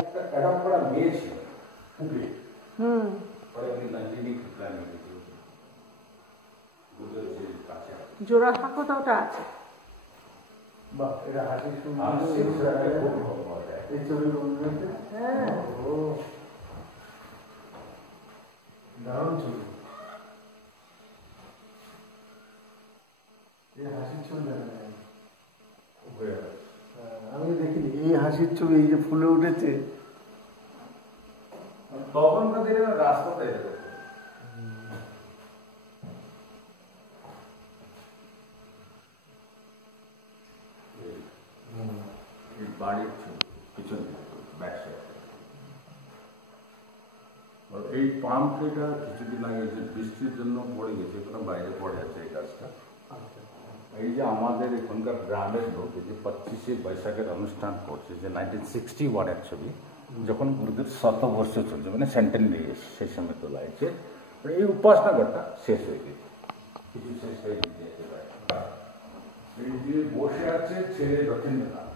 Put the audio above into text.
একটা অ্যাডাপ্ট করা মেয়ে ছিল পুকুরে। পরে উনি দার্জিলিং প্ল্যান জোড়া সাঁকোটা ওটা আছে। বাহ, এটা হাসির খুব এই ছবির অনুযায়ী। হ্যাঁ, ও দারুণ ছবি। এই হাসির ছবি দেখা যায় আমি দেখিনি। এই হাসির ছবি এই যে ফুলে উঠেছে তখনকার দিনে রাস্তাতে বাড়ির পিছন ব্যাক সাইড। এই পাম্প ট্রিটা কিছুদিন আগে যে বৃষ্টির জন্য পড়ে গেছে, কোনো বাইরে পড়ে আছে এই গাছটা। এই যে আমাদের এখানকার গ্রামের লোক এই যে 25শে বৈশাখের অনুষ্ঠান করছে, যে 1961-এর ছবি, যখন গুরুদেব 100 বর্ষ চলছে, মানে সেন্টেনারি সেই সময় তোলা হয়েছে। এই উপাসনাঘরটা শেষ হয়ে গেছে, কিছু শেষ হয়ে গিয়েছে। এই যে বসে আছে ছেলে রথেন্দ্রনাথ।